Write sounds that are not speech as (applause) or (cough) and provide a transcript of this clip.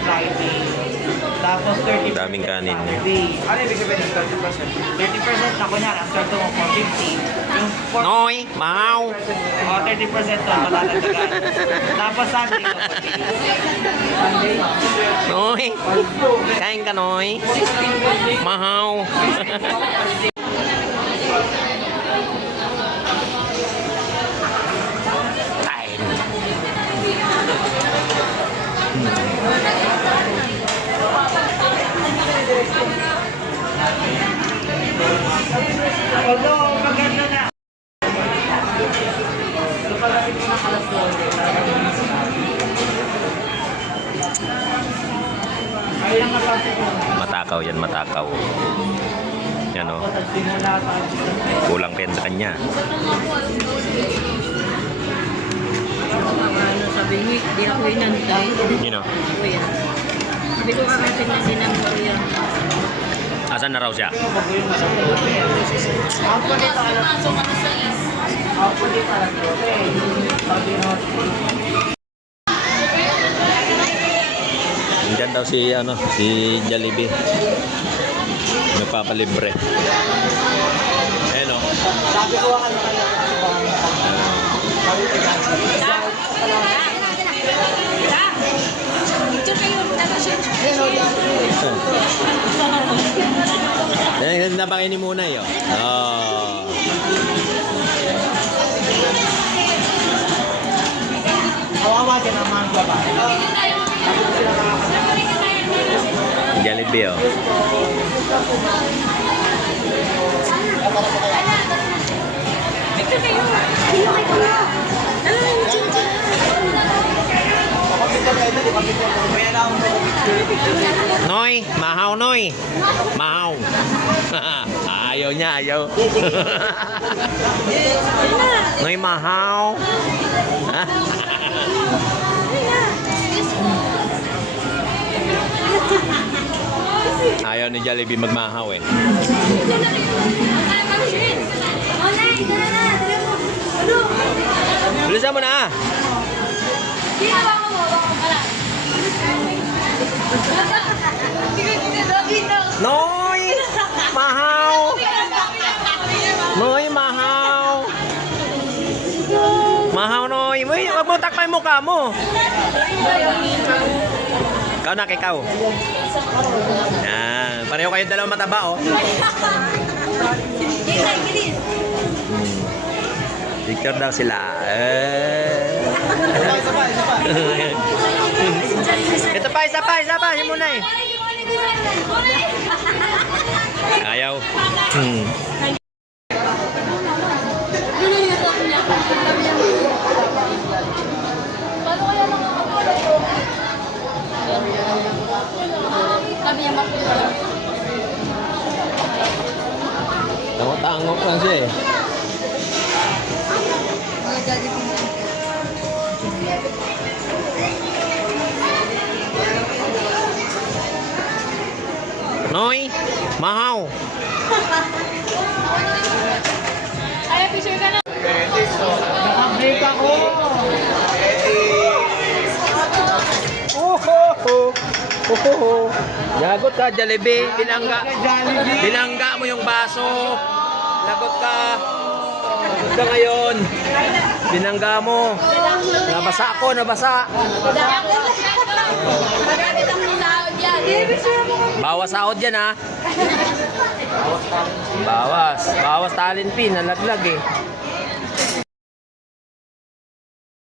Friday. Tapos 30% Daming kanin. Saturday. Ano ibig sabihin ng 30%? 30% na kunyari, ang sweldo mo 450. Yung 4 Noy, mahaw. O, 30% to, malalagdagan. Tapos Sunday, no, Sunday. Noy. Kain ka, Noy. Mahaw. (laughs) Matakaw yan, matakaw. Yan o. Tayo. Kulang rin sa kanya. ano sabi niya, di ako inantay. You know. Kuya. Sabi ko kakasin na din ang kuya. Asan na raw siya? Ako dito alas. Ako dito alas daw si ano, si Jollibee. Nagpapalibre. Ayan o. Sabi ko ano ko Ayan, nabangin ni muna yun. Oh. Kawawa dyan ang mga babae. Jollibee oh. Noy, mahaw Noy. Mahaw. ayaw niya, ayaw. Noy, mahaw. Ayaw ni Jollibee magmahaw eh. Bilisan mo na. Noy! Mahaw! Noy, mahaw! Mahaw, Noy! Uy, wag mo takpan mukha mo! Ikaw na, ikaw. Yan. Pareho kayong dalawang mataba, oh. (laughs) Picture daw sila. Eh. Ito pa, isa pa, isa pa. Yun muna eh. Ayaw. Hmm. Sabi niya, Tango-tango lang siya eh. Noy, mahaw. Kaya picture ka na. Nakabreak ako. Ohoho. Ohoho. Lagot ka, Jollibee. Binangga. Jollibee. Binangga mo yung baso. Lagot ka. Lagot ka ngayon. Binangga mo. Nabasa ako, nabasa. Bawas sahod yan ha. Bawas. Bawas talent pin. Nalaglag eh.